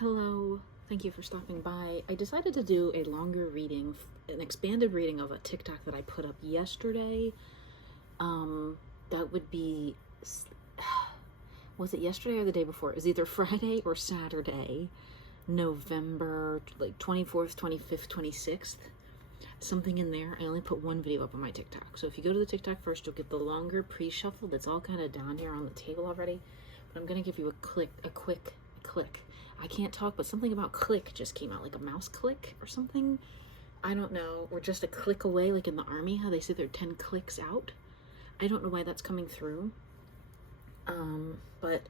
Hello, thank you for stopping by. I decided to do a longer reading, an expanded reading of a TikTok that I put up yesterday. That would be, was it yesterday or the day before? It was either Friday or Saturday, November, like 24th, 25th, 26th. Something in there. I only put one video up on my TikTok. So if you go to the TikTok first, you'll get the longer pre-shuffle that's all kind of down here on the table already. But I'm going to give you a quick click. I can't talk, but something about click just came out, like a mouse click or something. I don't know. Or just a click away, like in the army, how they say they're 10 clicks out. I don't know why that's coming through. But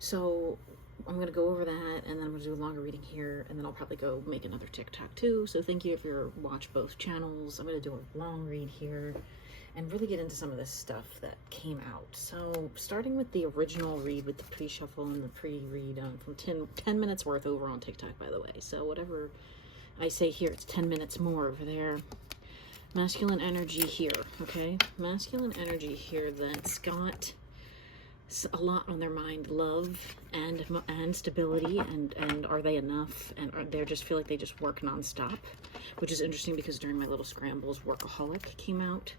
so I'm going to go over that, and then I'm going to do a longer reading here, and then I'll probably go make another TikTok too. So thank you if you watch both channels. I'm going to do a long read here and really get into some of this stuff that came out. So starting with the original read with the pre-shuffle and the pre-read from 10 minutes worth over on TikTok, by the way. So whatever I say here, it's 10 minutes more over there. Masculine energy here, okay? Masculine energy here that's got a lot on their mind: love and stability, and are they enough, and they just feel like they just work nonstop, which is interesting because during my little scrambles, workaholic came out.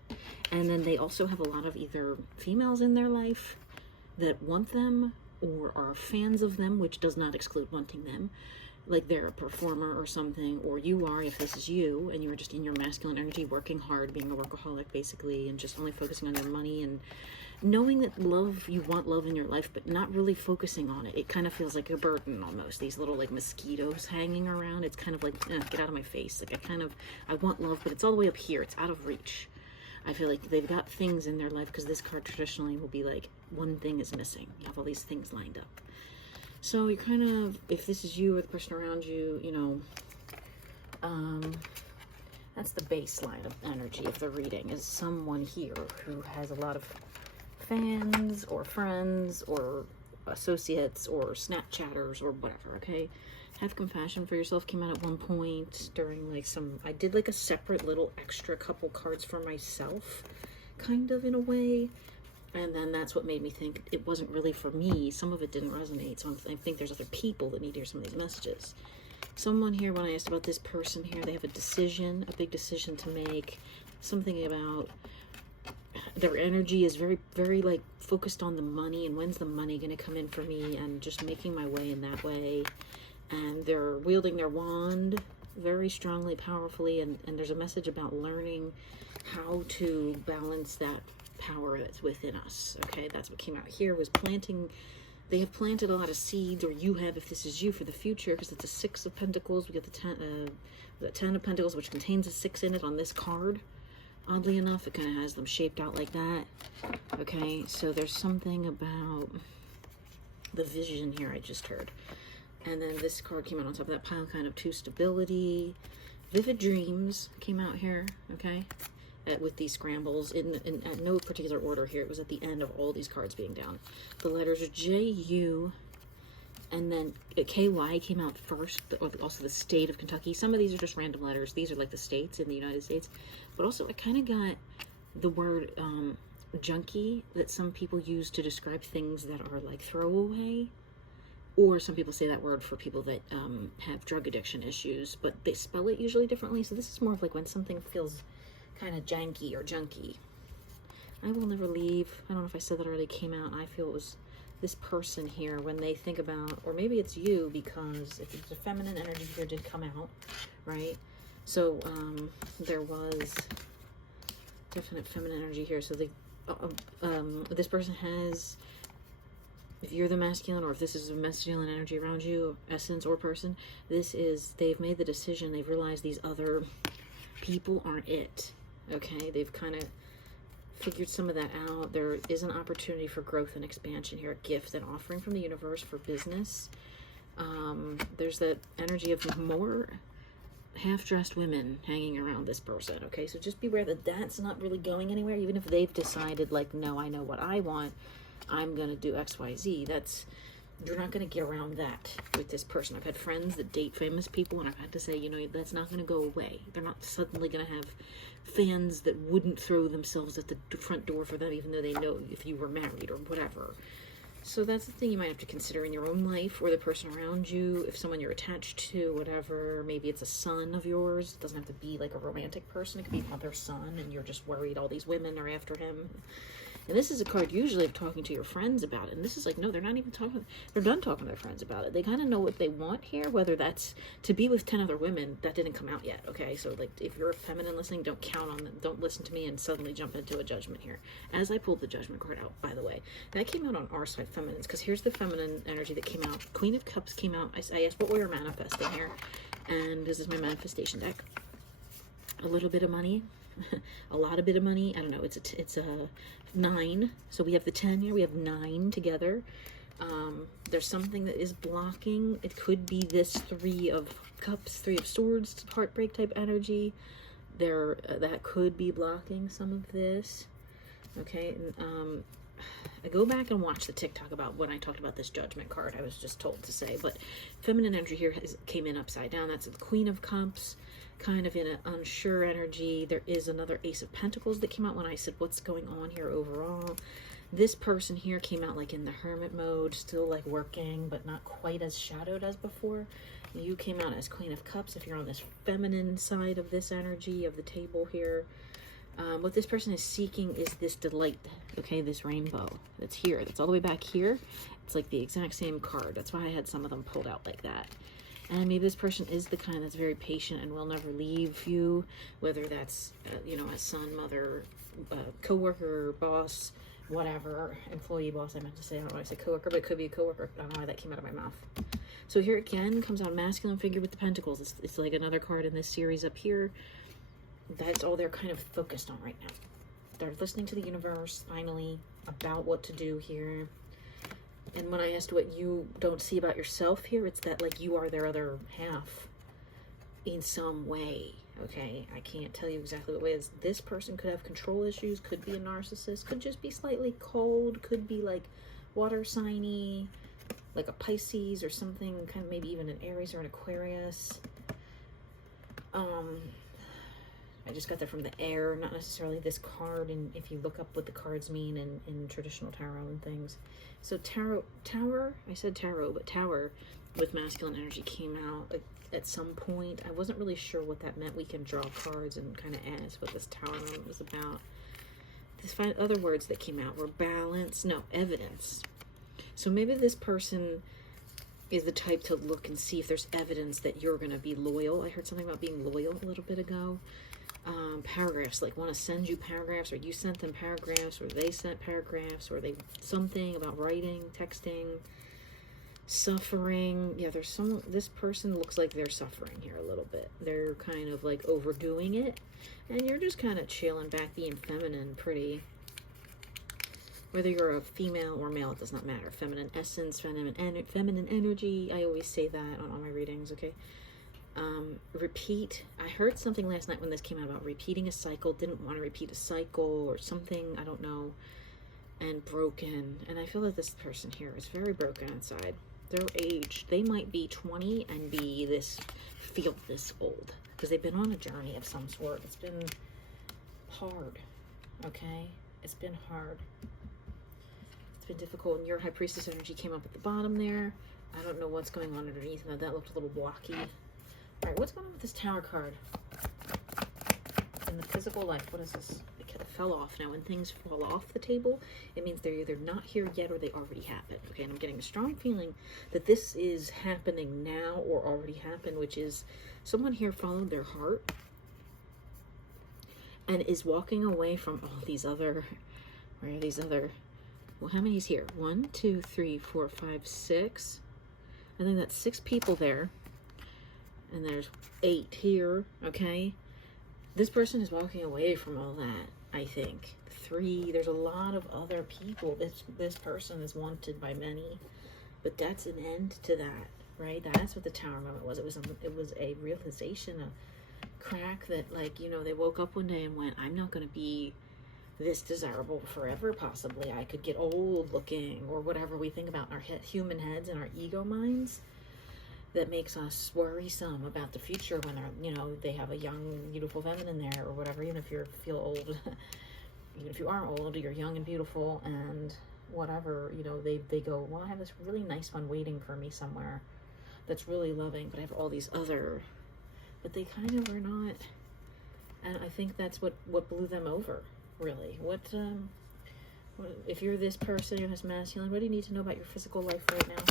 And then they also have a lot of either females in their life that want them or are fans of them, which does not exclude wanting them, like they're a performer or something, or you are, if this is you and you're just in your masculine energy, working hard, being a workaholic basically, and just only focusing on your money and knowing that love, you want love in your life, but not really focusing on it. It kind of feels like a burden almost. These little like mosquitoes hanging around. It's kind of like, get out of my face. Like I want love, but it's all the way up here. It's out of reach. I feel like they've got things in their life, because this card traditionally will be like, one thing is missing. You have all these things lined up. So you're kind of, if this is you or the person around you, you know, that's the baseline of energy of the reading, is someone here who has a lot of fans or friends or associates or Snapchatters or whatever, okay? Have compassion for yourself came out at one point during like I did like a separate little extra couple cards for myself, kind of in a way. And then that's what made me think it wasn't really for me. Some of it didn't resonate. So I think there's other people that need to hear some of these messages. Someone here, when I asked about this person here, they have a decision, a big decision to make. Something about their energy is very, very like focused on the money and when's the money going to come in for me, and just making my way in that way. And they're wielding their wand very strongly, powerfully. And there's a message about learning how to balance that power that's within us. Okay, that's what came out here, was planting. They have planted a lot of seeds, or you have, if this is you, for the future, because it's a 6 of Pentacles. We got the 10 of Pentacles, which contains a 6 in it on this card. Oddly enough, it kind of has them shaped out like that. Okay, so there's something about the vision here I just heard. And then this card came out on top of that pile, kind of to stability. Vivid dreams came out here, okay? With these scrambles in no particular order here. It was at the end of all these cards being down. The letters J-U and then K-Y came out first, also the state of Kentucky. Some of these are just random letters. These are like the states in the United States. But also I kind of got the word junkie that some people use to describe things that are like throwaway. Or some people say that word for people that have drug addiction issues, but they spell it usually differently. So this is more of like when something feels kind of janky or junky. I will never leave. I don't know if I said that already, came out. I feel it was this person here when they think about, or maybe it's you, because if it's a feminine energy here did come out, right? So there was definite feminine energy here. So this person has, if you're the masculine, or if this is a masculine energy around you, essence or person, this is, they've made the decision, they've realized these other people aren't it. Okay, they've kind of figured some of that out. There is an opportunity for growth and expansion here, a gift, an offering from the universe for business. There's that energy of more half-dressed women hanging around this person, okay? So just beware that that's not really going anywhere, even if they've decided, like, no, I know what I want, I'm going to do X, Y, Z. You're not going to get around that with this person. I've had friends that date famous people, and I've had to say, you know, that's not going to go away. They're not suddenly going to have fans that wouldn't throw themselves at the front door for them, even though they know if you were married or whatever. So that's the thing you might have to consider in your own life or the person around you, if someone you're attached to, whatever. Maybe it's a son of yours. It doesn't have to be like a romantic person. It could be another son, and you're just worried all these women are after him. And this is a card usually of talking to your friends about it. And this is like, no, they're not even talking. They're done talking to their friends about it. They kind of know what they want here, whether that's to be with 10 other women. That didn't come out yet, okay? So, like, if you're a feminine listening, don't count on them. Don't listen to me and suddenly jump into a judgment here. As I pulled the judgment card out, by the way, that came out on our side, feminines, because here's the feminine energy that came out. Queen of Cups came out. I asked what we were manifesting here. And this is my manifestation deck. A little bit of money. A lot of bit of money. I don't know. It's a 9. So we have the 10 here. We have 9 together. There's something that is blocking. It could be this 3 of Cups, 3 of Swords, heartbreak type energy. That could be blocking some of this. Okay. And, I go back and watch the TikTok about when I talked about this judgment card. I was just told to say, but feminine energy here came in upside down. That's the Queen of Cups, kind of in an unsure energy. There is another Ace of Pentacles that came out when I said what's going on here overall. This person here came out like in the hermit mode, still like working, but not quite as shadowed as before. You came out as Queen of Cups if you're on this feminine side of this energy of the table here. What this person is seeking is this delight, okay, this rainbow that's here, that's all the way back here. It's like the exact same card. That's why I had some of them pulled out like that. And maybe this person is the kind that's very patient and will never leave you, whether that's, you know, a son, mother, co-worker, boss, whatever, employee, boss, I meant to say. I don't know why I said co-worker, but it could be a co-worker. I don't know why that came out of my mouth. So here again comes out masculine figure with the pentacles. It's like another card in this series up here. That's all they're kind of focused on right now. They're listening to the universe, finally, about what to do here. And when I asked what you don't see about yourself here, it's that, like, you are their other half in some way, okay? I can't tell you exactly what way it is. This person could have control issues, could be a narcissist, could just be slightly cold, could be, like, water signy, like a Pisces or something, kind of maybe even an Aries or an Aquarius. I just got that from the air, not necessarily this card, and if you look up what the cards mean in traditional tarot and things. So tower, I said tarot, but tower with masculine energy came out at some point. I wasn't really sure what that meant. We can draw cards and kind of ask what this tower moment was about. These other words that came out were balance, no, evidence. So maybe this person is the type to look and see if there's evidence that you're going to be loyal. I heard something about being loyal a little bit ago. Paragraphs, like want to send you paragraphs, or you sent them paragraphs, or they sent paragraphs, or they something about writing, texting, suffering. Yeah, there's some, this person looks like they're suffering here a little bit. They're kind of like overdoing it, and you're just kind of chilling back, being feminine, pretty. Whether you're a female or male, it does not matter. Feminine essence, feminine energy. I always say that on all my readings, okay? Repeat. I heard something last night when this came out about repeating a cycle, didn't want to repeat a cycle or something, I don't know, and broken. And I feel that this person here is very broken inside. Their age, they might be 20 and feel this old, because they've been on a journey of some sort. It's been hard, okay? It's been hard. It's been difficult, and your High Priestess energy came up at the bottom there. I don't know what's going on underneath. Now that looked a little blocky. All right, what's going on with this Tower card? In the physical life, what is this? It fell off. Now, when things fall off the table, it means they're either not here yet or they already happened. Okay, and I'm getting a strong feeling that this is happening now or already happened, which is someone here followed their heart and is walking away from all these other, where are these other, well, how many is here? 1, 2, 3, 4, 5, 6. I think that's 6 people there. And there's 8 here, okay? This person is walking away from all that, I think. 3, there's a lot of other people. This person is wanted by many, but that's an end to that, right? That's what the Tower moment was. It was a realization, a crack that, like, you know, they woke up one day and went, I'm not going to be this desirable forever, possibly. I could get old looking, or whatever we think about in our human heads and our ego minds. That makes us worrisome about the future when they're, you know, they have a young, beautiful feminine there or whatever. Even if you feel old, even if you aren't old, you're young and beautiful, and whatever, you know, they go, well, I have this really nice one waiting for me somewhere that's really loving, but I have all these other, but they kind of are not. And I think that's what blew them over, really. What if you're this person, you're this masculine, what do you need to know about your physical life right now?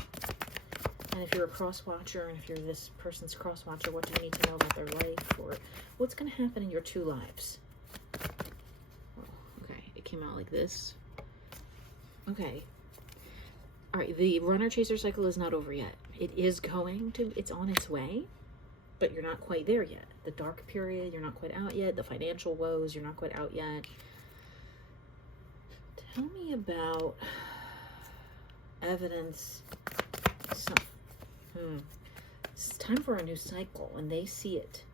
And if you're a cross-watcher, and if you're this person's cross-watcher, what do you need to know about their life? Or what's going to happen in your two lives? Oh, okay, it came out like this. Okay. All right, the runner-chaser cycle is not over yet. It is going to, it's on its way, but you're not quite there yet. The dark period, you're not quite out yet. The financial woes, you're not quite out yet. Tell me about evidence. It's time for a new cycle, and they see it.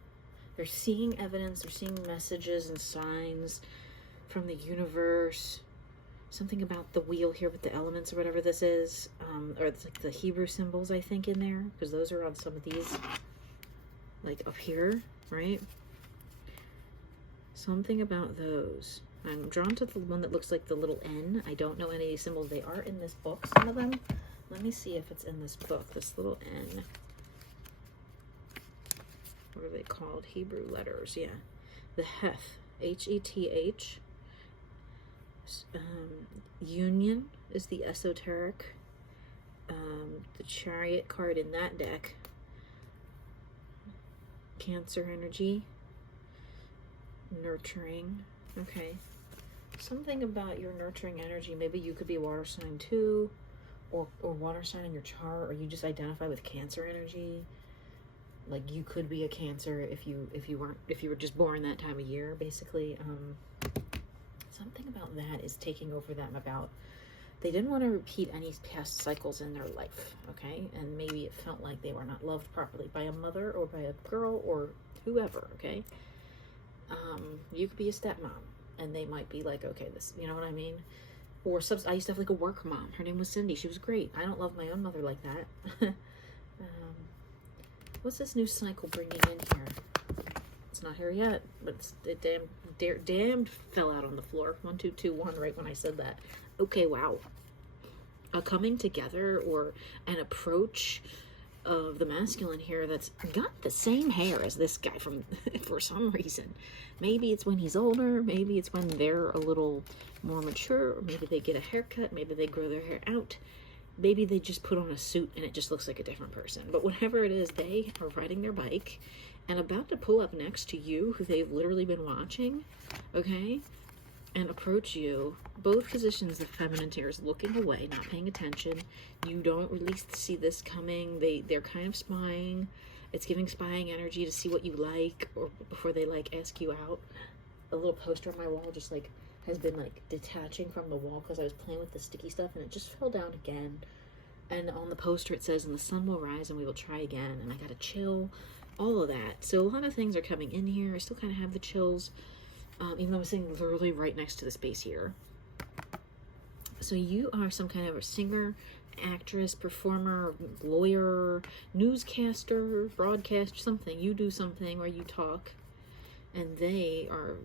They're seeing evidence, they're seeing messages and signs from the universe. Something about the wheel here with the elements or whatever this is. Or it's like the Hebrew symbols, I think, in there, because those are on some of these, like up here, right? Something about those. I'm drawn to the one that looks like the little N. I don't know any of these symbols. They are in this book, some of them. Let me see if it's in this book, this little N. What are they called? Hebrew letters, yeah. The Heth, H-E-T-H. Union is the esoteric. The Chariot card in that deck. Cancer energy. Nurturing. Okay. Something about your nurturing energy. Maybe you could be a water sign too. Or water sign in your chart, or you just identify with Cancer energy. Like you could be a Cancer if you were just born that time of year, basically. Something about that is taking over them. About they didn't want to repeat any past cycles in their life, okay? And maybe it felt like they were not loved properly by a mother or by a girl or whoever, okay? You could be a stepmom, and they might be like, okay, this, you know what I mean? Or I used to have like a work mom. Her name was Cindy. She was great. I don't love my own mother like that. What's this new cycle bringing in here? It's not here yet, but it damned fell out on the floor. 1, 2, 2, 1, right when I said that. Okay, wow. A coming together or an approach of the masculine here that's got the same hair as this guy from for some reason. Maybe it's when he's older, maybe it's when they're a little more mature, or maybe they get a haircut, maybe they grow their hair out, maybe they just put on a suit and it just looks like a different person. But whatever it is, they are riding their bike and about to pull up next to you, who they've literally been watching, okay, and approach you. Both positions, the feminine here is looking away, not paying attention. You don't really see this coming. They're kind of spying. It's giving spying energy to see what you like, or before they like ask you out. A little poster on my wall just like has been like detaching from the wall because I was playing with the sticky stuff and it just fell down again. And on the poster it says, and the sun will rise and we will try again. And I got a chill, all of that. So a lot of things are coming in here. I still kind of have the chills. Even though I'm sitting literally right next to the space here. So you are some kind of a singer, actress, performer, lawyer, newscaster, broadcaster, something. You do something or you talk, and they are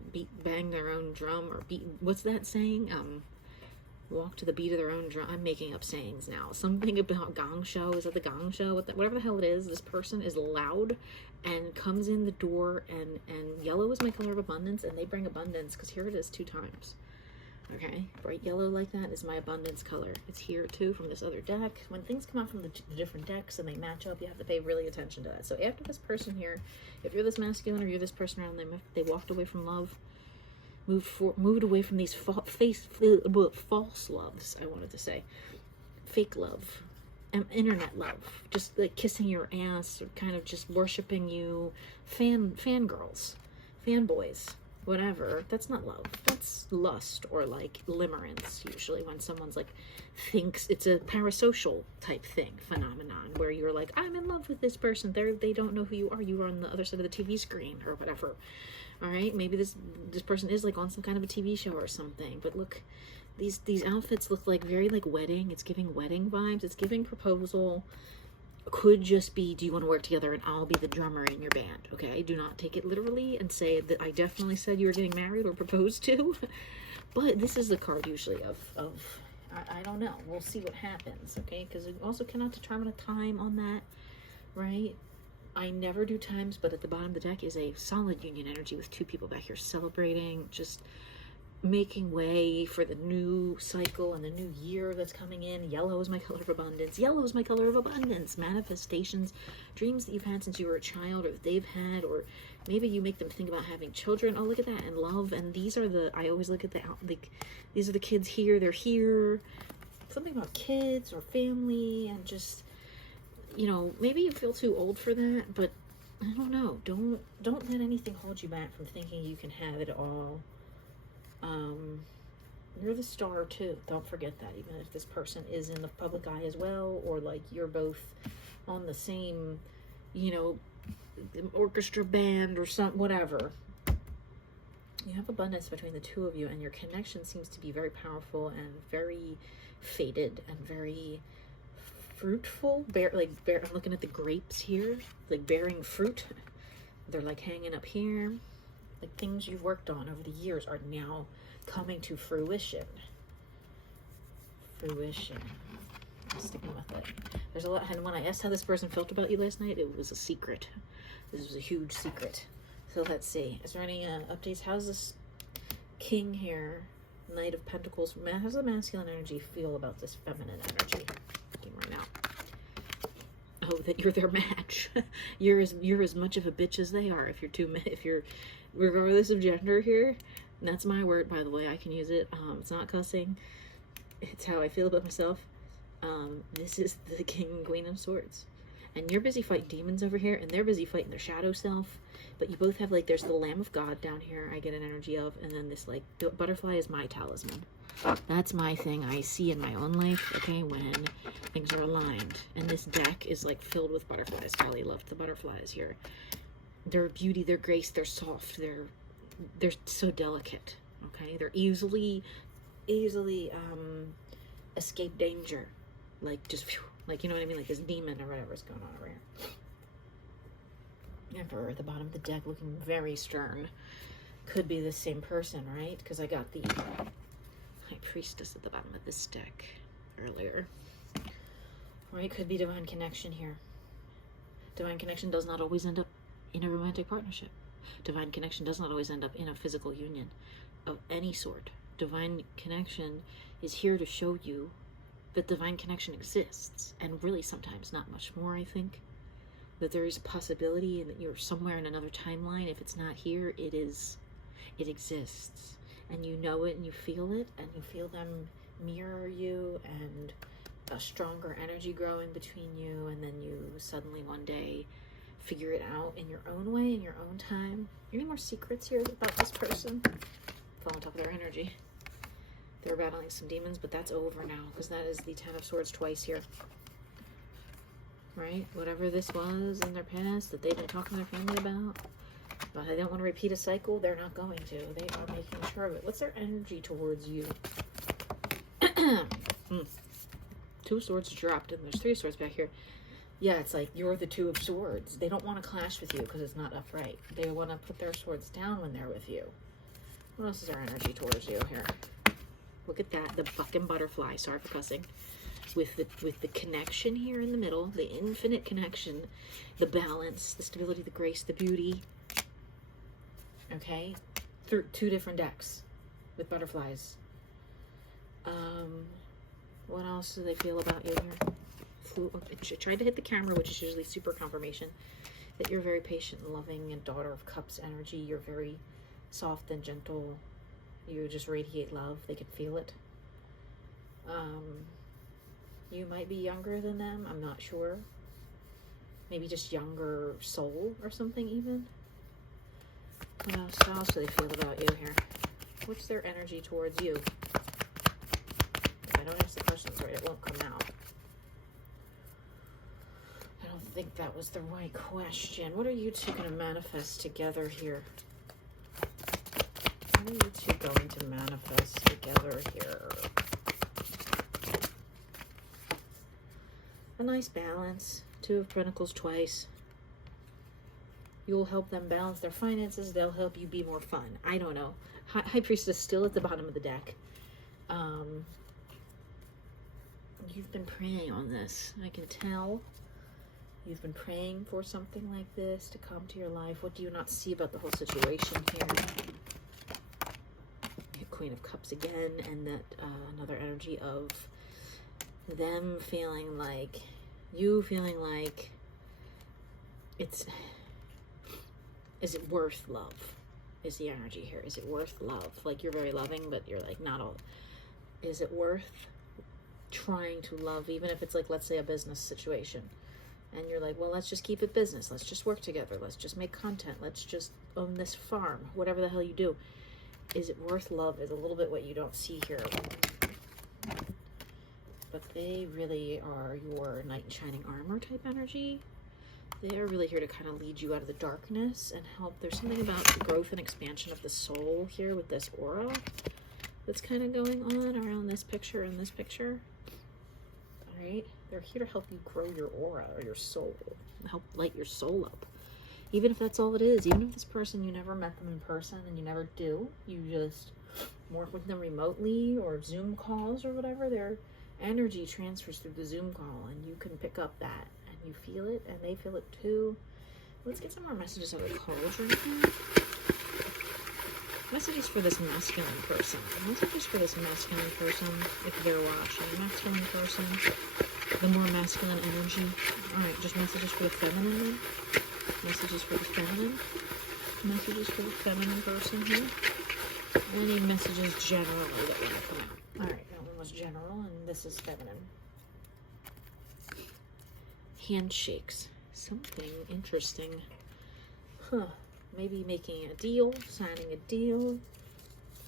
bang their own drum or beat. What's that saying? Walk to the beat of their own drum. I'm making up sayings now. Something about gong show. Is that the gong show? Whatever the hell it is. This person is loud and comes in the door, and yellow is my color of abundance, and they bring abundance because here it is 2 times. Okay, bright yellow like that is my abundance color. It's here too from this other deck. When things come out from the different decks and they match up, you have to pay really attention to that. So after this person here, if you're this masculine or you're this person around them, if they walked away from love, moved away from these false loves, I wanted to say, fake love, internet love, just like kissing your ass or kind of just worshiping you, fangirls, fanboys, whatever. That's not love. That's lust or like limerence. Usually when someone's like thinks it's a parasocial type thing, phenomenon, where you're like, I'm in love with this person. They don't know who you are. You are on the other side of the TV screen or whatever. All right, maybe this person is like on some kind of a TV show or something. But look, these outfits look like very like wedding. It's giving wedding vibes. It's giving proposal. Could just be, do you want to work together and I'll be the drummer in your band, okay? Do not take it literally and say that I definitely said you were getting married or proposed to. But this is the card usually of I don't know. We'll see what happens, okay? Because we also cannot determine a time on that, right? I never do times, but at the bottom of the deck is a solid union energy with two people back here celebrating, just making way for the new cycle and the new year that's coming in. Yellow is my color of abundance. Yellow is my color of abundance. Manifestations, dreams that you've had since you were a child, or that they've had, or maybe you make them think about having children. Oh, look at that. And love. And these are the, I always look at these are the kids here. They're here. Something about kids or family, and just, you know, maybe you feel too old for that, but I don't know. Don't let anything hold you back from thinking you can have it all. You're the star too. Don't forget that, even if this person is in the public eye as well, or like you're both on the same, you know, orchestra band or some whatever. You have abundance between the two of you, and your connection seems to be very powerful and very fated and very fruitful. I'm looking at the grapes here, like bearing fruit. They're like hanging up here. Like things you've worked on over the years are now coming to fruition. I'm sticking with it. There's a lot, and when I asked how this person felt about you last night, it was a secret. This was a huge secret. So let's see. Is there any updates? How's this king here? Knight of Pentacles. How's the masculine energy feel about this feminine energy? Right now. Oh, that you're their match. you're as much of a bitch as they are. If you're regardless of gender here. That's my word, by the way. I can use it. It's not cussing. It's how I feel about myself. This is the King and Queen of Swords. And you're busy fighting demons over here, and they're busy fighting their shadow self. But you both have, like, there's the Lamb of God down here I get an energy of, and then this, like, the butterfly is my talisman. That's my thing I see in my own life, okay, when things are aligned. And this deck is, like, filled with butterflies. Golly, loved the butterflies here. Their beauty, their grace, they're soft, they're so delicate, okay? They're easily escape danger. Like, just, like, you know what I mean? Like this demon or whatever's going on over here. Emperor at the bottom of the deck looking very stern. Could be the same person, right? Because I got the High Priestess at the bottom of this deck earlier. Right? Could be divine connection here. Divine connection does not always end up in a romantic partnership. Divine connection does not always end up in a physical union of any sort. Divine connection is here to show you that divine connection exists, and really sometimes not much more, I think. That there is a possibility and that you're somewhere in another timeline. If it's not here, it exists. And you know it and you feel it, and you feel them mirror you, and a stronger energy growing between you, and then you suddenly one day figure it out in your own way, in your own time. Any more secrets here about this person? Fall on top of their energy. They're battling some demons, but that's over now, because that is the Ten of Swords twice here. Right? Whatever this was in their past that they've been talking to their family about, but they don't want to repeat a cycle, they're not going to. They are making sure of it. What's their energy towards you? Two swords dropped, and there's three swords back here. Yeah, it's like you're the Two of Swords. They don't want to clash with you because it's not upright. They want to put their swords down when they're with you. What else is our energy towards you here? Look at that, the fucking butterfly. Sorry for cussing. With the connection here in the middle, the infinite connection, the balance, the stability, the grace, the beauty. Okay, through two different decks with butterflies. What else do they feel about you here? I tried to hit the camera, which is usually super confirmation that you're very patient and loving, and Daughter of Cups energy. You're very soft and gentle. You just radiate love. They can feel it. You might be younger than them. I'm not sure. Maybe just younger soul or something even. What else? How else do they feel about you here? What's their energy towards you? If I don't ask the questions right, it won't come out. I don't think that was the right question. What are you two going to manifest together here? What are you two going to manifest together here? A nice balance. Two of Pentacles twice. You'll help them balance their finances. They'll help you be more fun. I don't know. High Priestess still at the bottom of the deck. you've been praying on this. I can tell you've been praying for something like this to come to your life. What do you not see about the whole situation here? Queen of Cups again, and that another energy of them feeling like, you feeling like it's, is it worth love? Is the energy here? Is it worth love? Like, you're very loving, but you're like, not all. Is it worth trying to love, even if it's like, let's say a business situation, and you're like, well, let's just keep it business. Let's just work together. Let's just make content. Let's just own this farm, whatever the hell you do. Is it worth love is a little bit what you don't see here. But they really are your knight in shining armor type energy. They are really here to kind of lead you out of the darkness and help. There's something about the growth and expansion of the soul here with this aura that's kind of going on around this picture and this picture. All right. They're here to help you grow your aura or your soul, help light your soul up. Even if that's all it is, even if this person, you never met them in person and you never do, you just work with them remotely or Zoom calls or whatever, their energy transfers through the Zoom call and you can pick up that and you feel it and they feel it too. Let's get some more messages out of the cauldron here. Messages for this masculine person. Messages for this masculine person, if they're watching. Masculine person, the more masculine energy. Alright, just messages for the feminine then. Messages for the feminine. Messages for the feminine person here. Any messages generally that want to come out. Alright, that one was general and this is feminine. Handshakes. Something interesting. Maybe making a deal, signing a deal.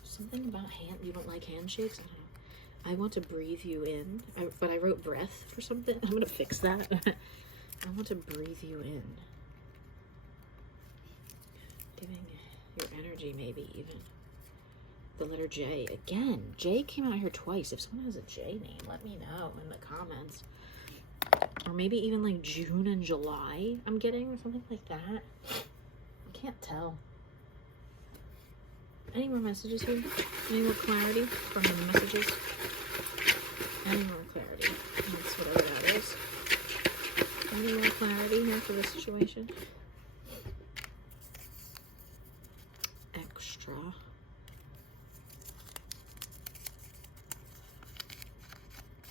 Something about you don't like handshakes? I don't know. I want to breathe you in. But I wrote breath for something. I'm going to fix that. I want to breathe you in. Giving your energy, maybe even. The letter J. Again, J came out here twice. If someone has a J name, let me know in the comments. Or maybe even like June and July I'm getting, or something like that. I can't tell. Any more messages here? Any more clarity from the messages? Any more clarity? That's whatever that is. Any more clarity here for the situation? Extra.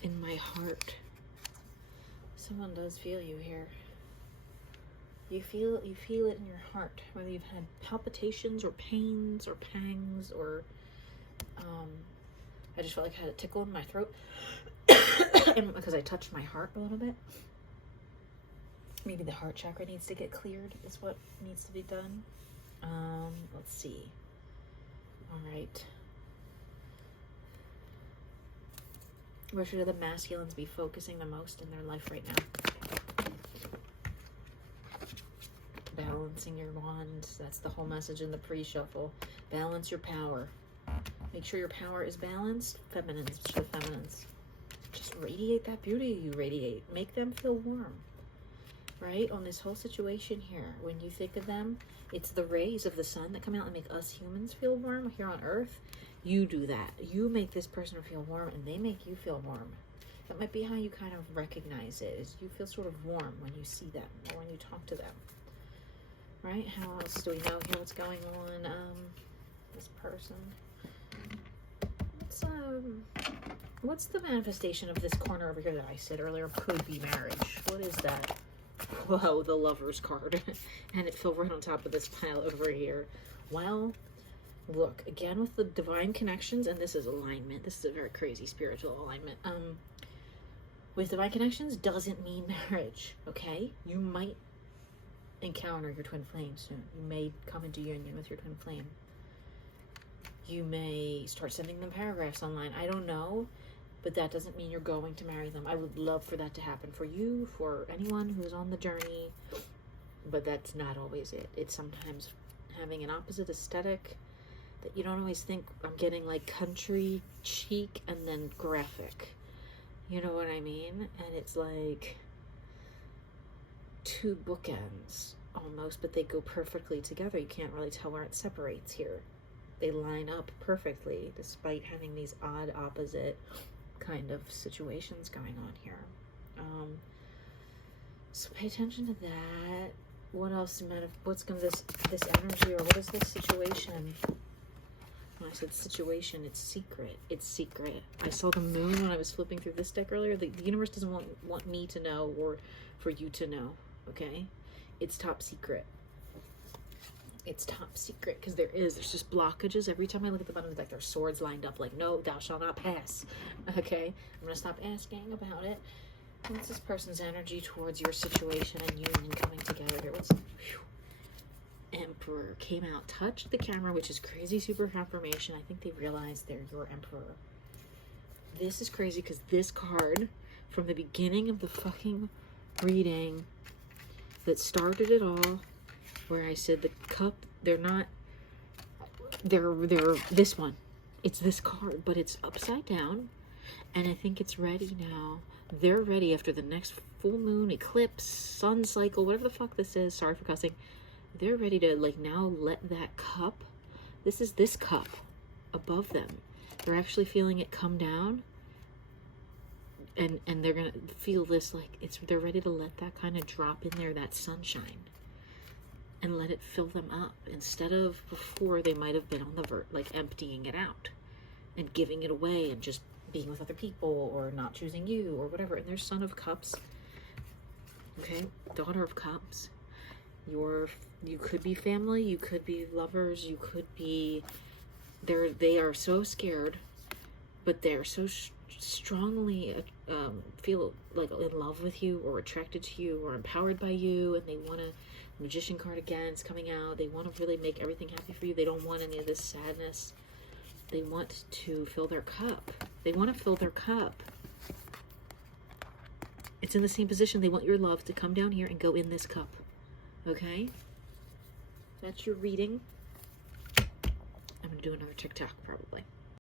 In my heart. Someone does feel you here. You feel it in your heart, whether you've had palpitations or pains or pangs or I just felt like I had a tickle in my throat and because I touched my heart a little bit. Maybe the heart chakra needs to get cleared is what needs to be done. Let's see. All right. Where should the masculines be focusing the most in their life right now? Balancing your wand. That's the whole message in the pre-shuffle. Balance your power. Make sure your power is balanced. Feminines, show feminines. Just radiate that beauty you radiate. Make them feel warm. Right? On this whole situation here, when you think of them, it's the rays of the sun that come out and make us humans feel warm here on Earth. You do that. You make this person feel warm and they make you feel warm. That might be how you kind of recognize it, is you feel sort of warm when you see them or when you talk to them. Right? How else do we know here what's going on? This person. What's the manifestation of this corner over here that I said earlier could be marriage? What is that? Whoa, the Lover's card. And it fell right on top of this pile over here. Well, look, again with the divine connections, and this is alignment. This is a very crazy spiritual alignment. With divine connections doesn't mean marriage, okay? You might encounter your twin flame soon. You may come into union with your twin flame. You may start sending them paragraphs online. I don't know, but that doesn't mean you're going to marry them. I would love for that to happen for you, for anyone who's on the journey, but that's not always it. It's sometimes having an opposite aesthetic that you don't always think. I'm getting like country chic and then graphic. You know what I mean? And it's like two bookends almost, but they go perfectly together. You can't really tell where it separates here. They line up perfectly despite having these odd opposite kind of situations going on here. So pay attention to that. What else? What's going to this energy, or what is this situation? When I said situation, it's secret. It's secret. I saw the moon when I was flipping through this deck earlier. The universe doesn't want me to know, or for you to know, okay? It's top secret. It's top secret, because there's just blockages. Every time I look at the bottom of the deck, there's swords lined up like, no, thou shalt not pass, okay? I'm going to stop asking about it. What's this person's energy towards your situation and union coming together here? Emperor came out, touched the camera, which is crazy, super confirmation. I think they realized they're your emperor. This is crazy, because this card, from the beginning of the fucking reading that started it all, where I said the cup, they're this one. It's this card, but it's upside down, and I think it's ready now. They're ready after the next full moon, eclipse, sun cycle, whatever the fuck this is. Sorry for cussing. They're ready to, like, now let that cup, this is this cup above them. They're actually feeling it come down. And they're going to feel this, like, they're ready to let that kind of drop in there, that sunshine. And let it fill them up. Instead of before, they might have been on the like, emptying it out. And giving it away and just being with other people, or not choosing you, or whatever. And there's Son of Cups, okay, Daughter of Cups. You could be family, you could be lovers, you could be, they are so scared, but they're so strongly feel like in love with you, or attracted to you, or empowered by you, and they want to, Magician card again, it's coming out, they want to really make everything happy for you. They don't want any of this sadness. They want to fill their cup. They want to fill their cup. It's in the same position. They want your love to come down here and go in this cup. Okay? That's your reading. I'm going to do another TikTok probably.